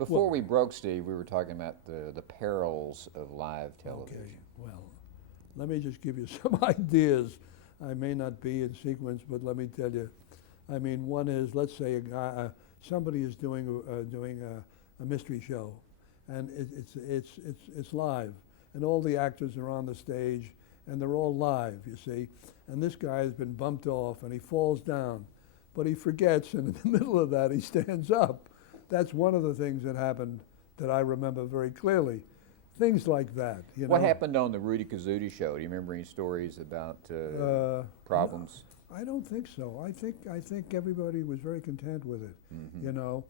Before we broke, Steve, we were talking about the perils of live television. Okay, well, let me just give you some ideas. I may not be in sequence, but let me tell you. I mean, one is, let's say somebody is doing a mystery show, and it's live, and all the actors are on the stage, and they're all live, you see. And this guy has been bumped off, and he falls down, but he forgets, and in the middle of that, he stands up. That's one of the things that happened that I remember very clearly. Things like that, you know. What happened on the Rudy Kazudi show? Do you remember any stories about problems? No, I don't think so. I think everybody was very content with it, you know.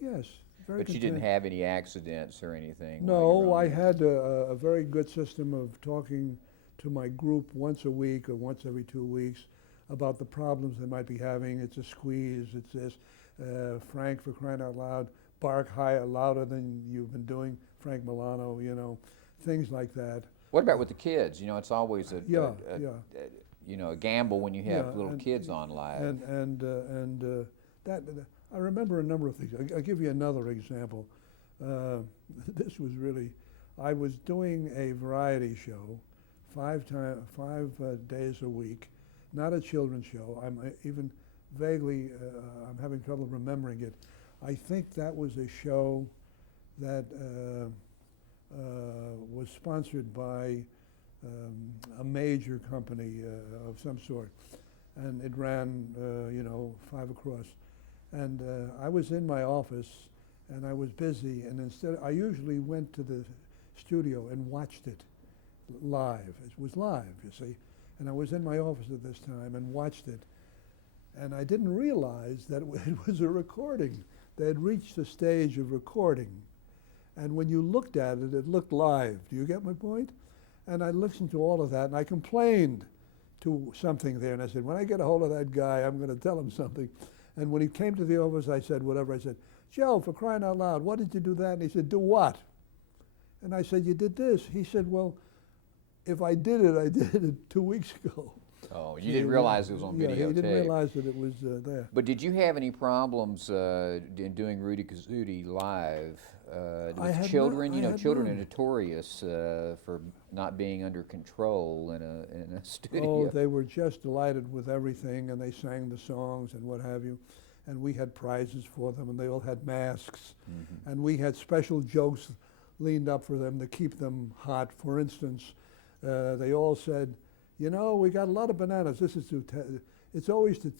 Yes, very But content. you didn't have any accidents or anything? No, I had a very good system of talking to my group once a week or once every 2 weeks about the problems they might be having. It's a squeeze, it's this, Frank, for crying out loud, bark higher, louder than you've been doing, Frank Milano, you know, things like that. What about with the kids? You know, it's always a you know, a gamble when you have little kids on live. And that I remember a number of things. I'll give you another example. This was really, I was doing a variety show, 5 days a week, not a children's show. I'm even vaguely, I'm having trouble remembering it. I think that was a show that was sponsored by a major company of some sort, and it ran, you know, 5 across. And I was in my office, and I was busy, and instead, I usually went to the studio and watched it live. It was live, you see. And I was in my office at this time and watched it. And I didn't realize that it was a recording. They had reached the stage of recording. And when you looked at it, it looked live. Do you get my point? And I listened to all of that, and I complained to something there. And I said, when I get a hold of that guy, I'm going to tell him something. And when he came to the office, I said, whatever. I said, Joe, for crying out loud, what did you do that? And he said, do what? And I said, you did this. He said, well, if I did it, I did it 2 weeks ago. Oh, you didn't realize it was on videotape. Yeah, he didn't realize that it was there. But did you have any problems in doing Rudy Kazudi live with children? You know, children are notorious for not being under control in a studio. Oh, they were just delighted with everything, and they sang the songs and what have you. And we had prizes for them, and they all had masks. Mm-hmm. And we had special jokes leaned up for them to keep them hot. For instance, they all said, you know, we got a lot of bananas. This is it's always to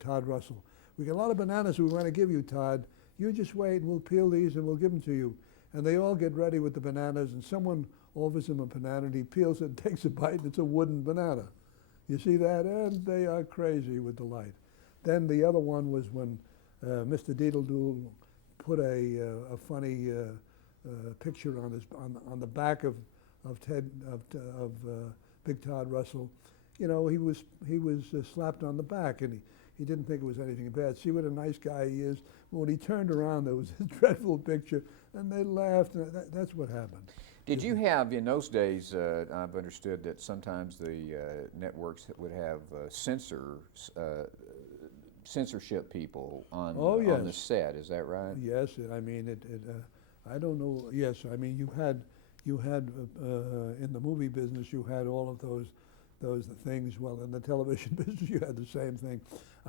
Todd Russell. We got a lot of bananas we want to give you, Todd. You just wait, and we'll peel these, and we'll give them to you. And they all get ready with the bananas, and someone offers him a banana, and he peels it, takes a bite, and it's a wooden banana. You see that? And they are crazy with delight. Then the other one was when Mr. Deedledoodle put a funny picture on the back of Big Todd Russell. You know, he was slapped on the back, and he didn't think it was anything bad. See what a nice guy he is. When he turned around, there was a dreadful picture, and they laughed, and that's what happened. Did you have, in those days, I've understood that sometimes the networks would have censorship people on the set, is that right? Yes, I mean, I don't know, yes, I mean, you had in the movie business, you had all of those things. Well, in the television business, you had the same thing.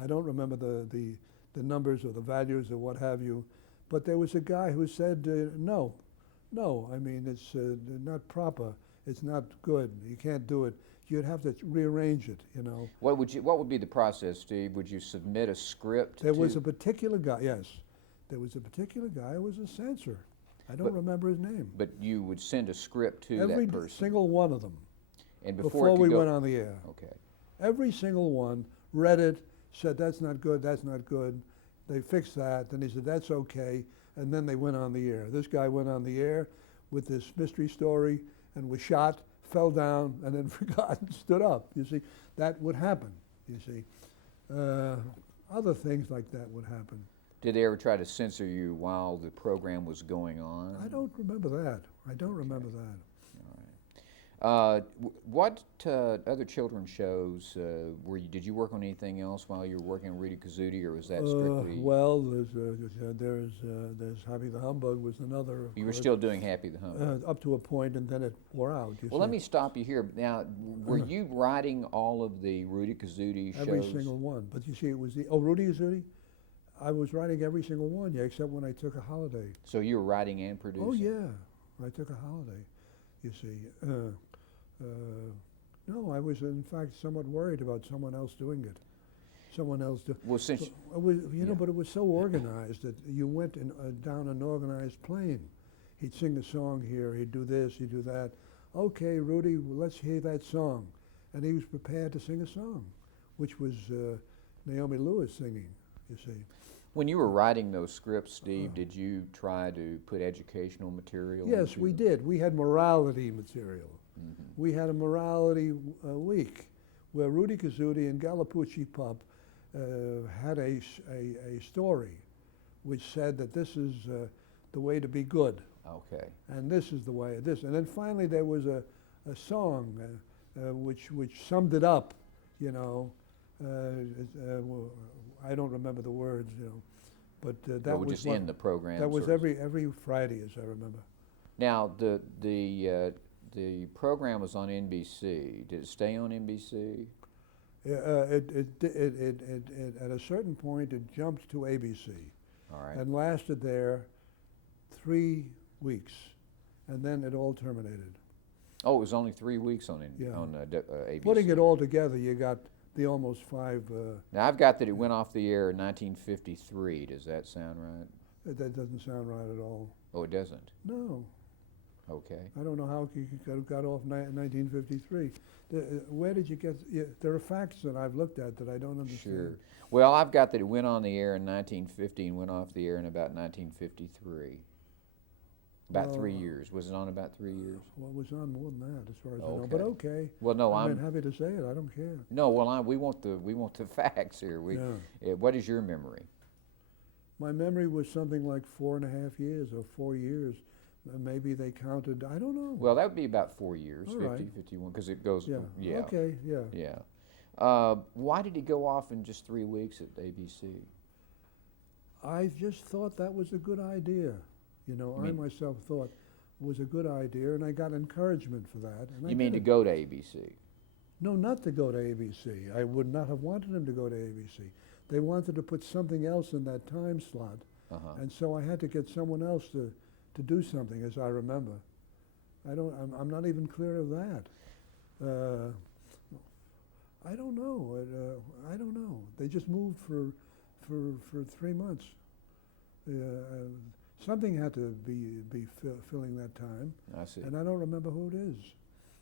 I don't remember the numbers or the values or what have you, but there was a guy who said, no, I mean, it's not proper, it's not good, you can't do it. You'd have to rearrange it, you know. What would be the process, Steve? Would you submit a script? There was a particular guy, yes. There was a particular guy who was a censor. I don't remember his name. But you would send a script to that person? Every single one of them. And before we went on the air. Okay. Every single one read it, said, that's not good, that's not good. They fixed that, then he said, that's okay, and then they went on the air. This guy went on the air with this mystery story and was shot, fell down, and then forgot and stood up. You see, that would happen, you see. Other things like that would happen. Did they ever try to censor you while the program was going on? I don't remember that. I don't remember that. All What other children's shows did you work on anything else while you were working on Rudy Kazooie, or was that strictly? Well, there's Happy the Humbug was another, of You were course, still doing Happy the Humbug. up to a point, and then it wore out. You Well, see. let me stop you here. Now, were you writing all of the Rudy Kazooie shows? Every single one. But you see, it was Rudy Kazooie. I was writing every single one, yeah, except when I took a holiday. So you were writing and producing? Oh yeah, I took a holiday. You see. No, I was in fact somewhat worried about someone else doing it. Someone else do. Well, since It was, but it was so organized that you went down an organized plane. He'd sing a song here, he'd do this, he'd do that. Okay, Rudy, well, let's hear that song. And he was prepared to sing a song, which was Naomi Lewis singing, you see. when you were writing those scripts, Steve, did you try to put educational material? Yes, into we them? did. We had morality material. Mhm. We had a morality week where Rudy Kazooie and Gallipoochie Pup had a story which said that this is the way to be good, Okay. and this is the way this. And then finally there was a song which summed it up, you know. Well, I don't remember the words, you know, but that Well, was just what- in the program. that was sort of. every Friday, as I remember. Now the program was on NBC. Did it stay on NBC? At a certain point, it jumped to ABC All right. and lasted there 3 weeks, and then it all terminated. Oh, it was only 3 weeks on Yeah. ABC. Putting it all together, you got the almost 5. Now I've got that it went off the air in 1953. Does that sound right? That doesn't sound right at all. Oh, it doesn't. No, Okay. I don't know how you got off 1953. Where did you get? There are facts that I've looked at that I don't understand. Sure. Well, I've got that it went on the air in 1950 and went off the air in about 1953. About 3 Well, years. Was it on about 3 years? Well, it was on more than that, as far as I know. Okay. But okay. Well, no, I'm happy to say it. I don't care. No, well, we want the facts here. Yeah. What is your memory? My memory was something like 4.5 years or 4 years. Maybe they counted. I don't know. Well, that would be about 4 years, All 50, right. 51, because it goes. Yeah. Yeah. Okay. Yeah. Yeah. Why did he go off in just 3 weeks at ABC? I just thought that was a good idea. You know, I myself thought it was a good idea, and I got encouragement for that. And I You mean to did it. go to ABC? No, not to go to ABC. I would not have wanted him to go to ABC. They wanted to put something else in that time slot, Uh-huh. and so I had to get someone else to do something, as I remember. I'm not even clear of that. I don't know. I don't know. They just moved for 3 months. Something had to be filling that time, I see. and I don't remember who it is.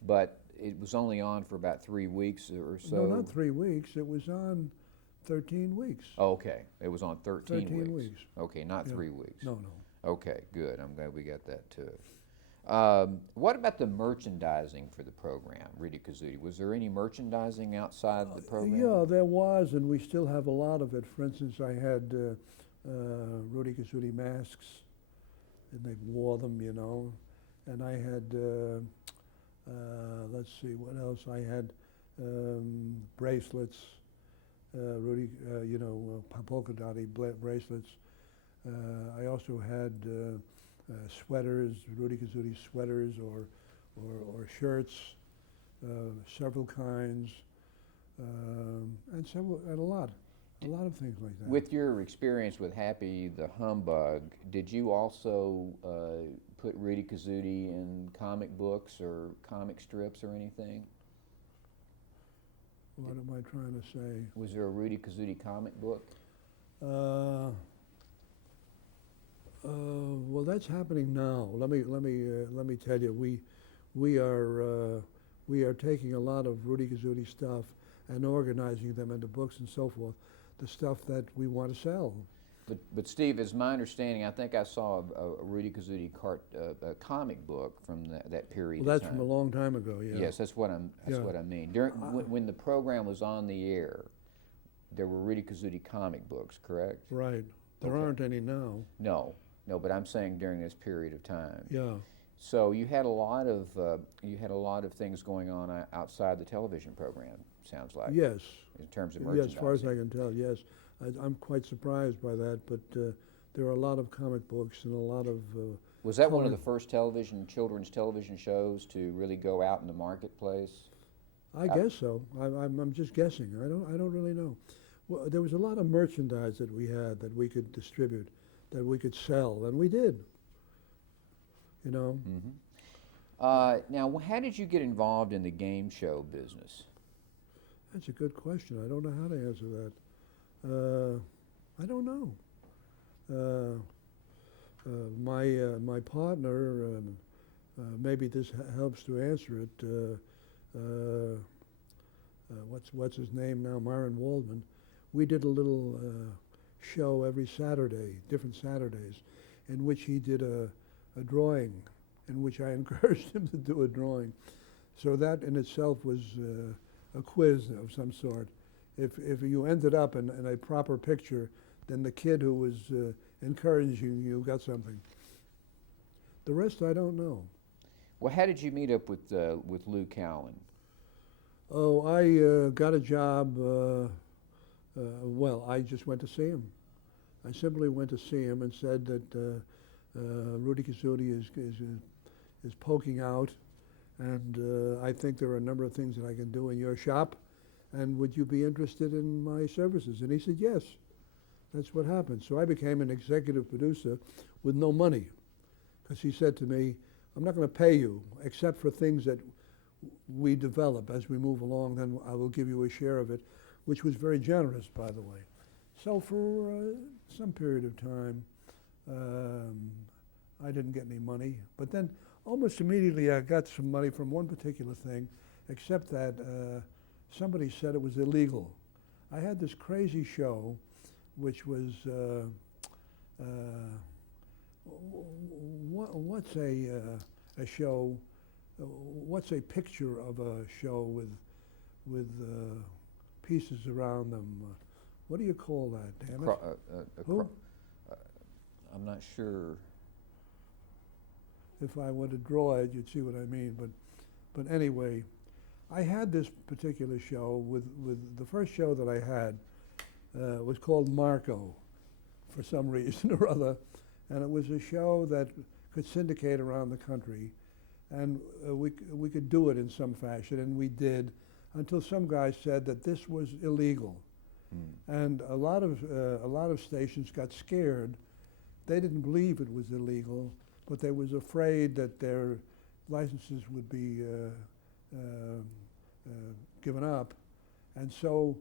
But it was only on for about 3 weeks or so. No, not 3 weeks. It was on 13 weeks. Oh, okay. It was on 13 13 weeks. weeks. Okay, not Yeah. 3 weeks. No. Okay, good. I'm glad we got that too. What about the merchandising for the program, Rudy Kazooie? Was there any merchandising outside the program? Yeah, there was, and we still have a lot of it. For instance, I had Rudy Kazooie masks, and they wore them, you know. And I had, let's see, what else? I had bracelets, Rudy, polka dotty bracelets. I also had sweaters, Rudy Kazooie sweaters, or shirts, several kinds, and a lot of things like that. With your experience with Happy the Humbug, did you also put Rudy Kazooie in comic books or comic strips or anything? What am I trying to say? Was there a Rudy Kazooie comic book? Well, that's happening now. Let me tell you, we are taking a lot of Rudy Kazooie stuff and organizing them into books and so forth, the stuff that we want to sell. But Steve, as my understanding, I think I saw a Rudy Kazooie a comic book from that period. Well, of that's time. from a long time ago. Yeah. Yes, that's what I mean. When the program was on the air, there were Rudy Kazooie comic books, correct? Right. There Okay. aren't any now. No, but I'm saying during this period of time. Yeah. So you had a lot of things going on outside the television program. Sounds like. Yes. In terms of Yeah, as far as merchandising. I can tell, yes. I'm quite surprised by that, but there are a lot of comic books and a lot of Was that one of color. the first children's television shows to really go out in the marketplace? I guess so. I'm just guessing. I don't really know. Well, there was a lot of merchandise that we had that we could distribute, that we could sell, and we did. You know. Mm-hmm. Now, how did you get involved in the game show business? That's a good question. I don't know how to answer that. I don't know. My partner, maybe this helps to answer it. What's his name now? Myron Waldman. We did a little show every Saturday, different Saturdays, in which he did a drawing, in which I encouraged him to do a drawing. So that in itself was a quiz of some sort. If you ended up in a proper picture, then the kid who was encouraging you got something. The rest I don't know. Well, how did you meet up with Lou Carlin? Oh, I got a job. Well, I just went to see him. I simply went to see him and said that Rudy Kazudi is poking out, and I think there are a number of things that I can do in your shop, and would you be interested in my services? And he said yes. That's what happened. So I became an executive producer with no money, because he said to me, I'm not going to pay you except for things that we develop as we move along, then I will give you a share of it, which was very generous, by the way. So for some period of time, I didn't get any money. But then almost immediately I got some money from one particular thing, except that somebody said it was illegal. I had this crazy show, which was, what's a show, what's a picture of a show with pieces around them? What do you call that, damn it? Who? I'm not sure. If I were to draw it, you'd see what I mean. But anyway, I had this particular show with the first show that I had was called Marco, for some reason or other, and it was a show that could syndicate around the country, and we could do it in some fashion, and we did, until some guy said that this was illegal, and a lot of stations got scared. They didn't believe it was illegal, but they was afraid that their licenses would be given up, and so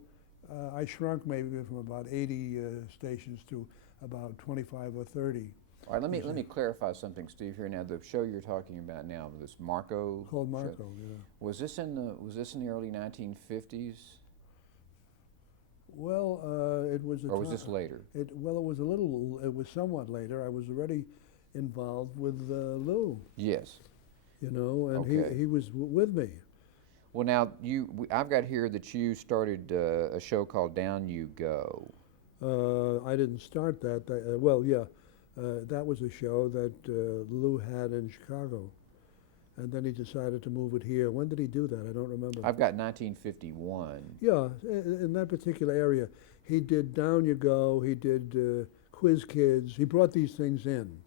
I shrunk maybe from about 80 stations to about 25 or 30. All right, let me clarify something, Steve. Here now, the show you're talking about now, this Marco. Called Marco, show, yeah. Was this in the early 1950s? Well, it was. Or was this later? It was somewhat later. I was already involved with Lou. Yes. You know, and Okay. he was with me. Well, now I've got here that you started a show called Down You Go. I didn't start that. Well, yeah, that was a show that Lou had in Chicago, and then he decided to move it here. When did he do that? I don't remember. I've got 1951. Yeah, in that particular area, he did Down You Go. He did Quiz Kids. He brought these things in.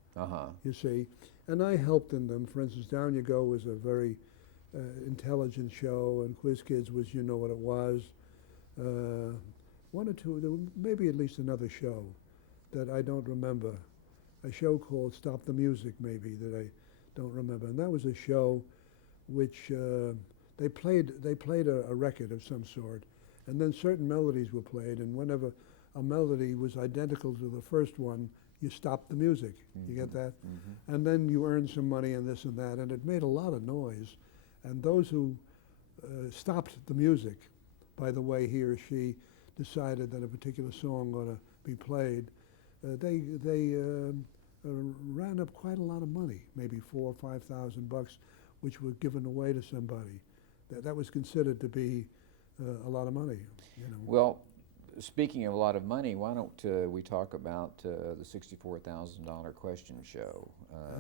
You see, and I helped in them. For instance, Down You Go was a very intelligent show, and Quiz Kids was, you know what it was. One or two, there were maybe at least another show that I don't remember. A show called Stop the Music, maybe, that I don't remember. And that was a show which they played a record of some sort, and then certain melodies were played, and whenever a melody was identical to the first one, you stopped the music. You get that? And then you earned some money and this and that, and it made a lot of noise. And those who stopped the music, by the way he or she decided that a particular song ought to be played, they ran up quite a lot of money, maybe $4,000 or $5,000, which were given away to somebody. That was considered to be a lot of money. You know. Well, speaking of a lot of money, why don't we talk about the $64,000 question show?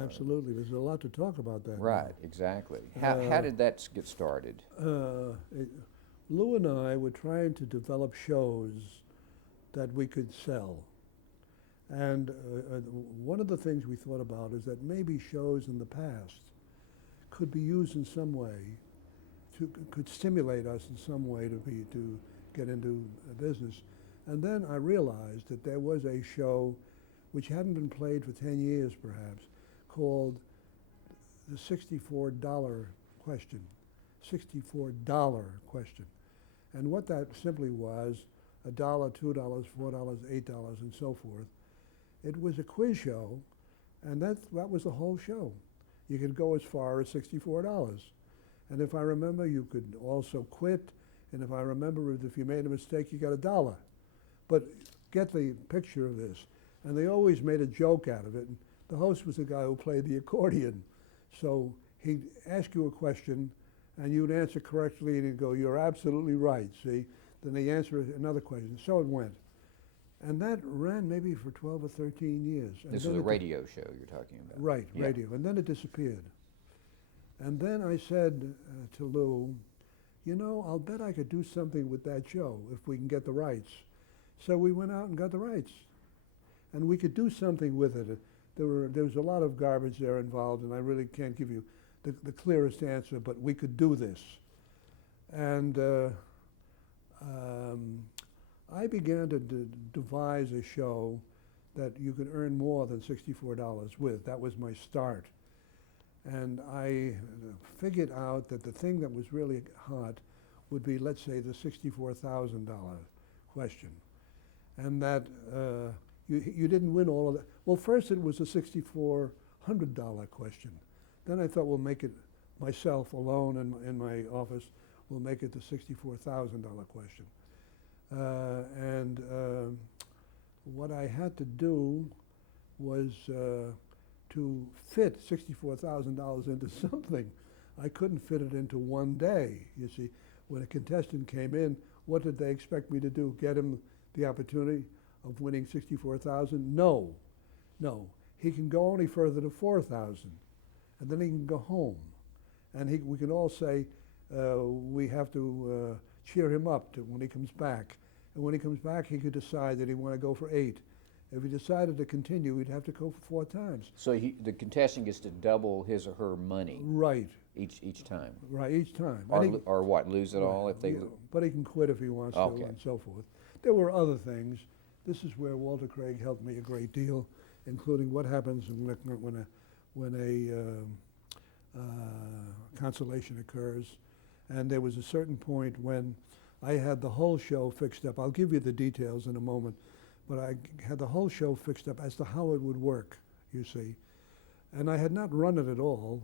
Absolutely. There's a lot to talk about that. Right, exactly. How did that get started? Lou and I were trying to develop shows that we could sell. And one of the things we thought about is that maybe shows in the past could be used in some way, could stimulate us in some way to get into business. And then I realized that there was a show which hadn't been played for 10 years perhaps, called the $64 question. $64 question. And what that simply was, $1, $2, $4, $8, and so forth. It was a quiz show, and that was the whole show. You could go as far as $64. And if I remember, you could also quit, and if I remember, if you made a mistake, you got $1. But get the picture of this. And they always made a joke out of it. And the host was the guy who played the accordion. So he'd ask you a question, and you'd answer correctly, and he'd go, "You're absolutely right," see? Then they answer another question. So it went. And that ran maybe for 12 or 13 years. And This was a radio show you're talking about. Right, Yeah. radio. And then it disappeared. And then I said to Lou, you know, I'll bet I could do something with that show if we can get the rights. So we went out and got the rights. And we could do something with it. There was a lot of garbage there involved, and I really can't give you the clearest answer, but we could do this. And I began to devise a show that you could earn more than $64 with. That was my start. And I figured out that the thing that was really hot would be, let's say, the $64,000 question. And that you didn't win all of that. Well, first it was a $6,400 question. Then I thought we'll make it myself alone in my office. We'll make it the $64,000 question. What I had to do was to fit $64,000 into something. I couldn't fit it into one day. You see, when a contestant came in, what did they expect me to do? Get him the opportunity of winning $64,000? No, no. He can go only further to $4,000, and then he can go home. And we can all say we have to cheer him up when he comes back. And when he comes back, he could decide that he want to go for 8. If he decided to continue, he'd have to go for 4 times. So the contestant gets to double his or her money. Right. Each time. Right, each time. Or what, lose it all if they... Yeah, but he can quit if he wants to, and so forth. There were other things. This is where Walter Craig helped me a great deal, including what happens when a consolation occurs. And there was a certain point when I had the whole show fixed up. I'll give you the details in a moment, but I had the whole show fixed up as to how it would work, you see. And I had not run it at all,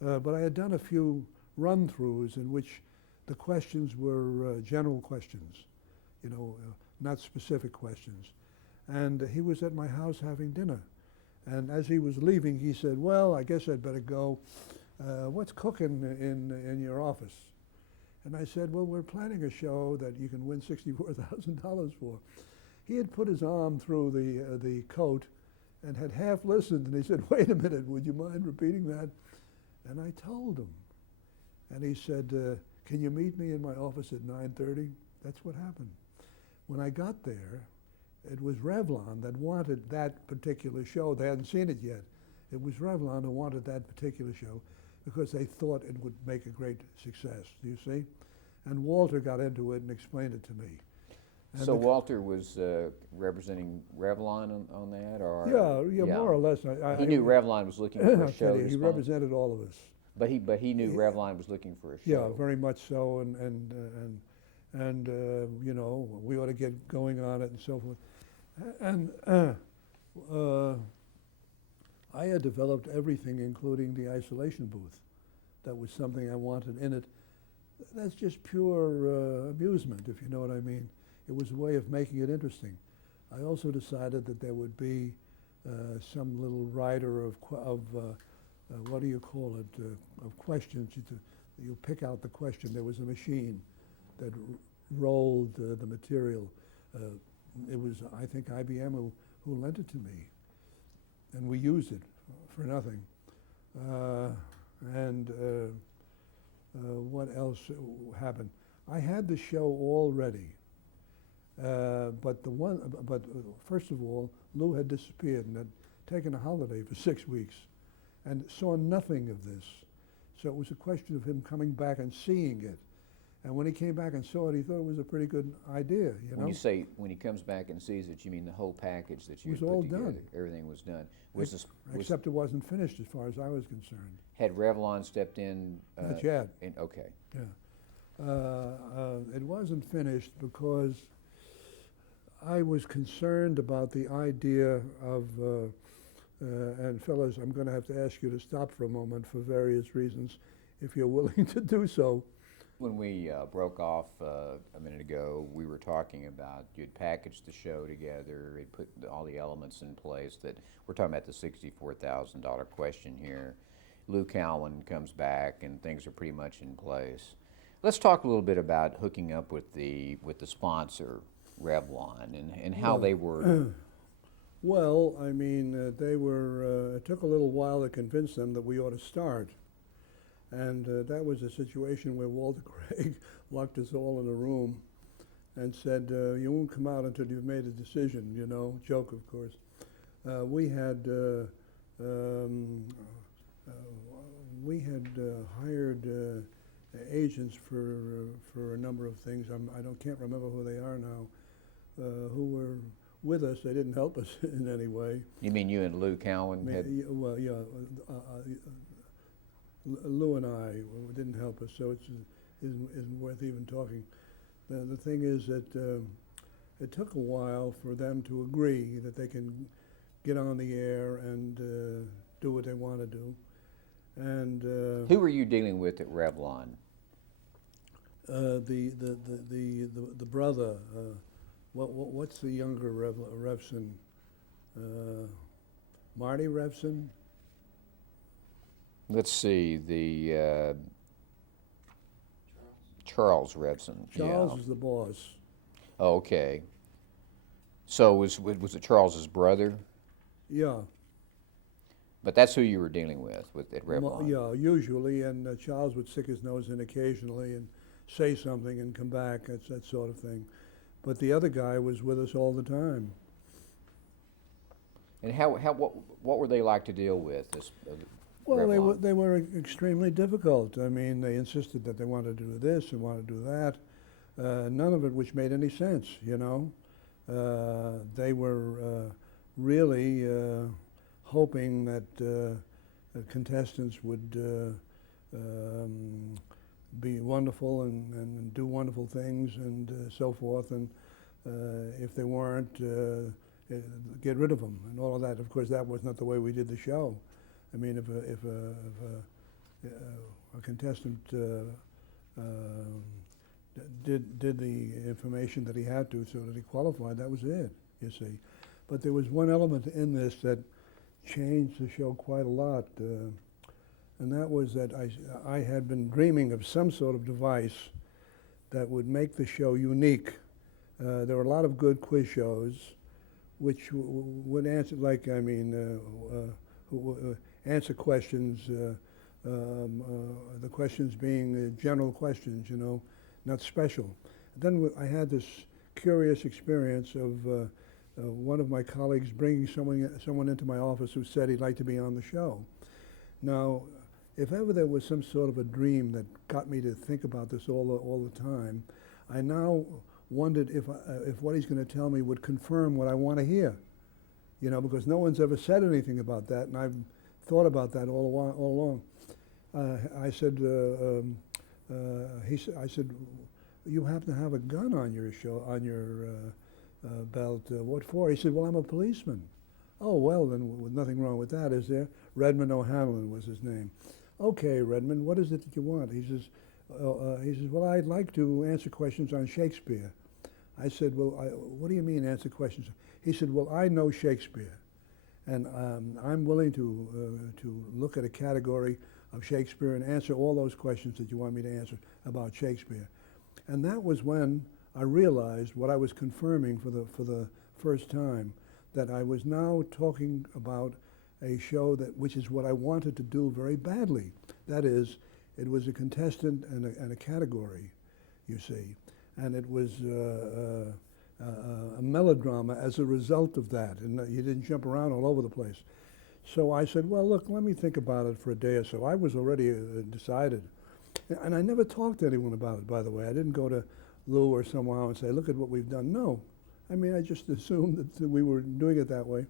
but I had done a few run-throughs in which the questions were general questions, you know, not specific questions. And he was at my house having dinner. And as he was leaving, he said, "Well, I guess I'd better go. What's cooking in your office?" And I said, "Well, we're planning a show that you can win $64,000 for." He had put his arm through the coat and had half listened, and he said, "Wait a minute, would you mind repeating that?" And I told him. And he said, "Can you meet me in my office at 9:30? That's what happened. When I got there, it was Revlon that wanted that particular show. They hadn't seen it yet. It was Revlon who wanted that particular show because they thought it would make a great success, do you see? And Walter got into it and explained it to me. And so Walter was representing Revlon on that, or yeah, more or less. He knew Revlon was looking for a show. He represented all of us. But he knew Revlon was looking for a show. Yeah, very much so, and you know, we ought to get going on it and so forth. And I had developed everything, including the isolation booth. That was something I wanted in it. That's just pure amusement, if you know what I mean. It was a way of making it interesting. I also decided that there would be some little rider of what do you call it, of questions. You pick out the question. There was a machine that rolled the material, it was, I think, IBM who lent it to me, and we used it for nothing. What else happened? I had the show all ready, but first of all, Lou had disappeared and had taken a holiday for 6 weeks, and saw nothing of this. So it was a question of him coming back and seeing it. And when he came back and saw it, he thought it was a pretty good idea, you know? When you say, when he comes back and sees it, you mean the whole package that you Was had all put together? done. Everything was done. Except it wasn't finished as far as I was concerned. Had Revlon stepped in? Not yet. Okay. Yeah. It wasn't finished because I was concerned about the idea of, and fellas, I'm going to have to ask you to stop for a moment for various reasons, if you're willing to do so. When we broke off a minute ago, we were talking about you'd packaged the show together, you'd put all the elements in place. That we're talking about the $64,000 question here. Lou Carlin comes back and things are pretty much in place. Let's talk a little bit about hooking up with the sponsor, Revlon, and how they were. Well, I mean, they were. It took a little while to convince them that we ought to start. And that was a situation where Walter Craig locked us all in a room and said, you won't come out until you've made a decision, you know, joke, of course. We had hired agents for a number of things. Can't remember who they are now, who were with us. They didn't help us in any way. You mean you and Lou Carlin had? Well, yeah. Lou and I didn't help us, so it isn't worth even talking. The thing is that it took a while for them to agree that they can get on the air and do what they want to do. And who were you dealing with at Revlon? The brother. What's the younger Revson? Marty Revson. Let's see, the Charles Revson. Charles is the boss. Oh, okay. So was it Charles's brother? Yeah. But that's who you were dealing with at Revlon. Yeah, usually, and Charles would stick his nose in occasionally and say something and come back, that sort of thing. But the other guy was with us all the time. And what were they like to deal with? Well, they were extremely difficult. I mean, they insisted that they wanted to do this and wanted to do that. None of it which made any sense, you know. They were really hoping that contestants would be wonderful and do wonderful things and so forth. And if they weren't, get rid of them and all of that. Of course, that was not the way we did the show. I mean, if a contestant did the information that he had to so that he qualified, that was it, you see. But there was one element in this that changed the show quite a lot, and that was that I had been dreaming of some sort of device that would make the show unique. There were a lot of good quiz shows which would answer, like, I mean, answer questions, the questions being general questions, you know, not special. Then I had this curious experience of one of my colleagues bringing someone into my office who said he'd like to be on the show. Now, if ever there was some sort of a dream that got me to think about this all the time, I now wondered if what he's going to tell me would confirm what I want to hear, you know, because no one's ever said anything about that, and I've thought about that all along. I said, I said, you happen to have a gun on your belt. What for? He said, well, I'm a policeman. Oh, well, then nothing wrong with that, is there? Redmond O'Hanlon was his name. Okay, Redmond, what is it that you want? He says, well, I'd like to answer questions on Shakespeare. I said, well, what do you mean answer questions? He said, well, I know Shakespeare, and I'm willing to look at a category of Shakespeare and answer all those questions that you want me to answer about Shakespeare. And that was when I realized what I was confirming for the first time, that I was now talking about a show which is what I wanted to do very badly. That is, it was a contestant and a category, you see, and it was a melodrama as a result of that, and you didn't jump around all over the place. So I said, well, look, let me think about it for a day or so. I was already decided. And I never talked to anyone about it, by the way. I didn't go to Lou or someone and say, look at what we've done. No. I mean, I just assumed that we were doing it that way.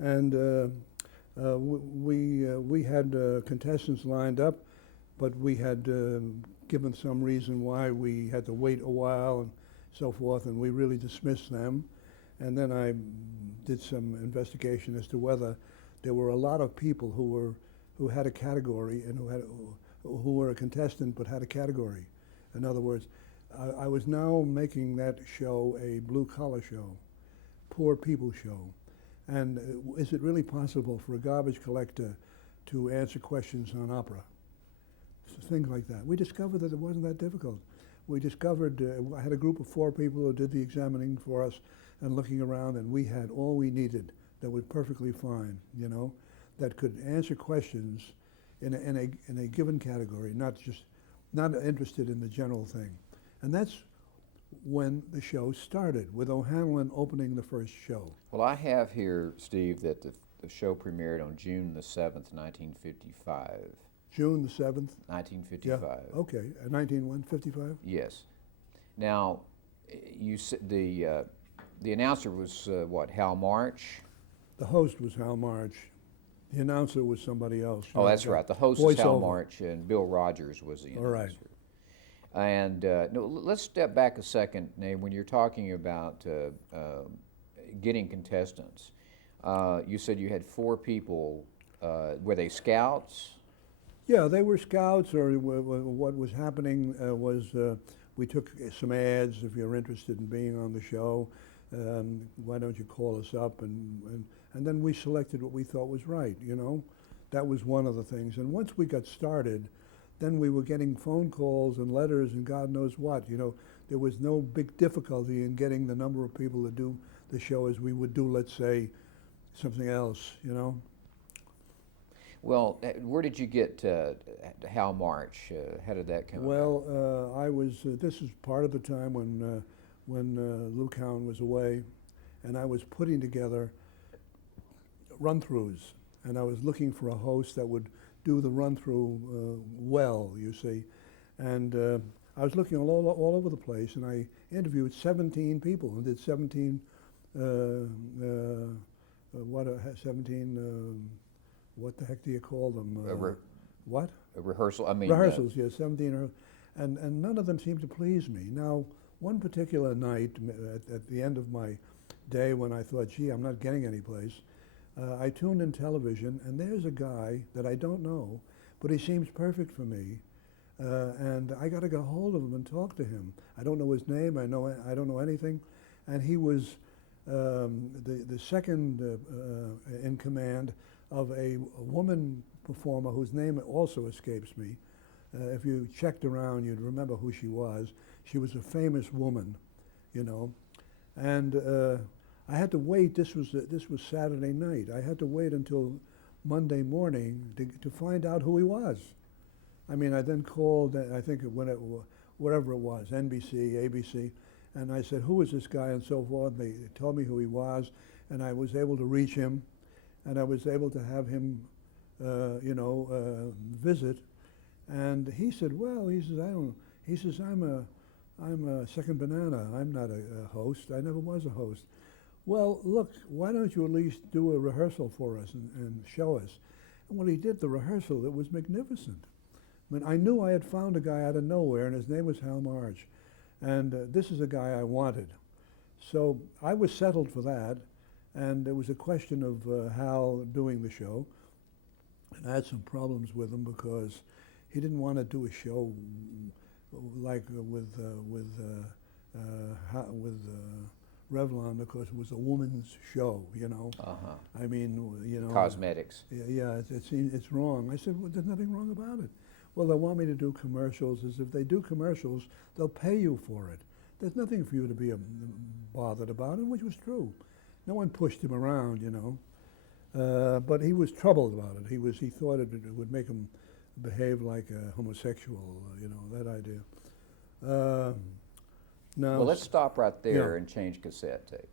And we had contestants lined up, but we had given some reason why we had to wait a while and so forth, and we really dismissed them. And then I did some investigation as to whether there were a lot of people who had a category and who were a contestant but had a category. In other words, I was now making that show a blue-collar show, poor people show. And is it really possible for a garbage collector to answer questions on opera? So things like that. We discovered that it wasn't that difficult. We discovered, I had a group of 4 people who did the examining for us and looking around, and we had all we needed that was perfectly fine, you know, that could answer questions in a given category, not interested in the general thing. And that's when the show started, with O'Hanlon opening the first show. Well, I have here, Steve, that the show premiered on June the 7th, 1955. June the 7th? 1955. Yeah, okay. 1955? Yes. Now, you said the announcer was what, Hal March? The host was Hal March. The announcer was somebody else. Oh, that's right. The host is Hal March, and Bill Rogers was the announcer. All right. And no, let's step back a second, Nate. When you're talking about getting contestants, you said you had 4 people. Were they scouts? Yeah, they were scouts, or what was happening was we took some ads. If you're interested in being on the show, why don't you call us up? And then we selected what we thought was right, you know. That was one of the things. And once we got started, then we were getting phone calls and letters and God knows what, you know. There was no big difficulty in getting the number of people to do the show as we would do, let's say, something else, you know. Well, where did you get Hal March? How did that come about? Well, I was, this is part of the time when Lou Cowan was away, and I was putting together run-throughs, and I was looking for a host that would do the run-through well, you see. And I was looking all over the place, and I interviewed 17 people and did 17, 17, what the heck do you call them? What? A rehearsal, I mean. Rehearsals, yes, 17, and none of them seemed to please me. Now, one particular night, at the end of my day when I thought, gee, I'm not getting any place, I tuned in television, and there's a guy that I don't know, but he seems perfect for me, and I got to get hold of him and talk to him. I don't know his name. I don't know anything, and he was the second in command of a woman performer whose name also escapes me. If you checked around, you'd remember who she was. She was a famous woman, you know, and I had to wait. This was Saturday night. I had to wait until Monday morning to find out who he was. I mean, I then called, I think whatever it was, NBC, ABC, and I said, who is this guy, and so forth. They told me who he was, and I was able to reach him, and I was able to have him, visit. And he said, well, he says, he says, I'm a second banana. I'm not a host. I never was a host. Well, look, why don't you at least do a rehearsal for us and show us? And when he did the rehearsal, it was magnificent. I mean, I knew I had found a guy out of nowhere, and his name was Hal March. And this is a guy I wanted. So I was settled for that, and there was a question of Hal doing the show. And I had some problems with him because he didn't want to do a show like with Revlon, because it was a woman's show, you know. I mean, you know. Cosmetics. Yeah, it's wrong. I said, well, there's nothing wrong about it. Well, they want me to do commercials. As if they do commercials, they'll pay you for it. there's nothing for you to be bothered about, and which was true. No one pushed him around, you know. But he was troubled about it. He thought it would make him behave like a homosexual, you know, that idea. Now, Well, let's stop right there yeah. and change cassette tape.